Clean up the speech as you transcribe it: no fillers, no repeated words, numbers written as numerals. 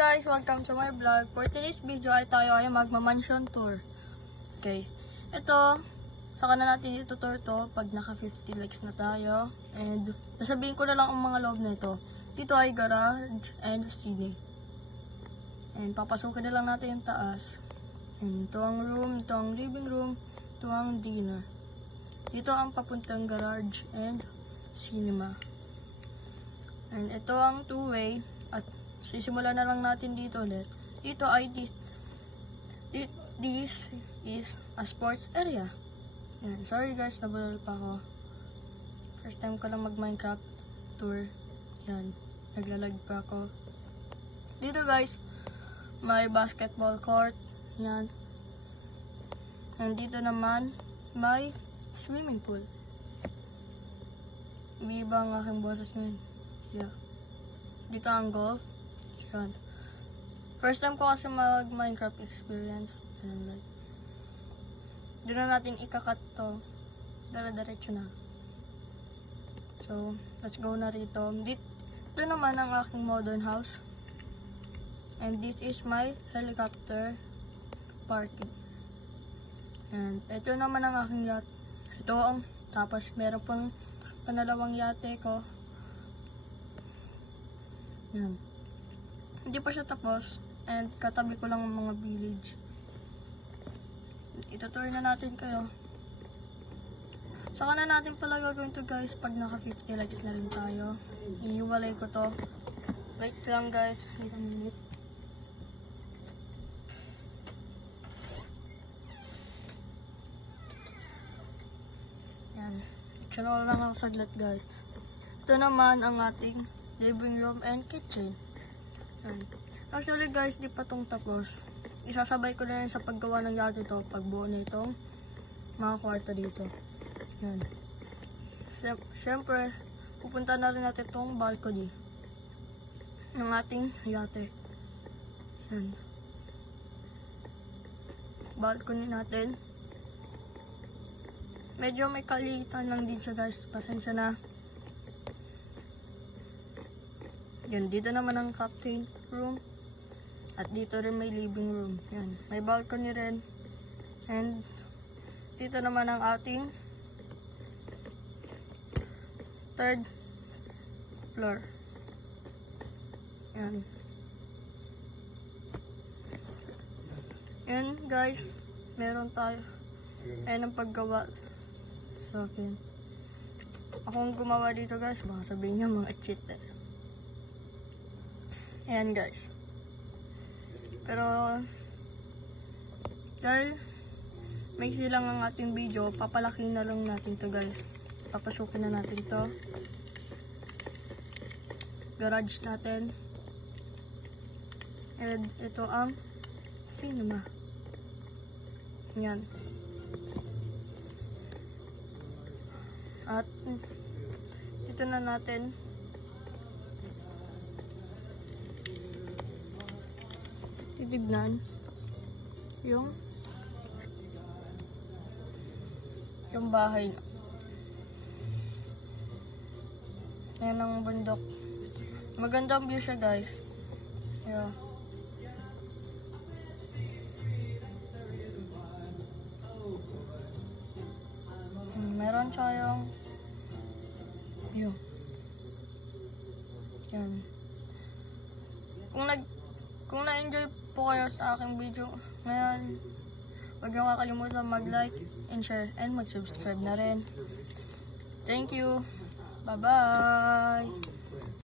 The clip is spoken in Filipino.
guys! Welcome to my vlog. For today's video ay tayo ay magma-mansion tour. Okay. Ito, saka na natin itutour to pag naka 50 likes na tayo. And sasabihin ko na lang ang mga loob na ito. Dito ay garage and cine. And papasukin na lang natin yung taas. And ito ang room, ito ang living room, ito ang dinner. Dito ang papuntang garage and cinema. And ito ang two-way. At sisimulan na lang natin dito ulit. Dito ay this is a sports area. Yan. Sorry guys, nabulol pa ako. First time ko lang mag-Minecraft tour. Yan. Naglalag pa ako. Dito guys, may basketball court. Yan. And dito naman, may swimming pool. May iba ang aking boses ngayon. Yeah. Dito ang golf. Yan. First time ko kasi mag-Minecraft experience. And like, doon na natin ikakat to. Dara-diretso na. So, let's go na rito. Dito naman ang aking modern house. And this is my helicopter parking. And ito naman ang aking yacht. Ito ang, tapos meron pang panalawang yate ko. Yan. Hindi pa siya tapos. And katabi ko lang ang mga village. Itutour na natin kayo. Saka na natin pala gagawin to guys pag naka 50 likes na rin tayo. Iiwalay ko to. Wait lang guys. Wait a minute. Yan. Channel lang ako saglit guys. Ito naman ang ating living room and kitchen. Yan. Actually guys, di pa tong tapos. Isasabay ko na rin sa paggawa ng yacht ito, pagbuo na itong mga kwarto dito. Yan. Siyempre, pupunta na rin natin itong balcony ng ating yate. Yan. Balcony natin. Medyo may kalitan lang dito guys. Pasensya na. Yan. Dito naman ang captain room. At dito rin may living room. Yan. May balcony rin. And dito naman ang ating third floor. Yan. Yan guys. Meron tayo. Ayan ang paggawa sa akin. Akong gumawa dito guys. Baka sabihin niyo mga cheat eh. Ayan guys. Pero dahil may silang ang ating video, papalaki na lang natin to guys. Papasukin na natin to. Garage natin. And ito ang cinema. Yan. At ito na natin titignan yung bahay. Ayan ang bundok. Magandang view siya guys. Yeah. Meron tayong view. Yan. Kung na-enjoy po kayo sa aking video ngayon, huwag niyo kakalimutan mag-like and share and mag-subscribe na rin. Thank you. Bye-bye.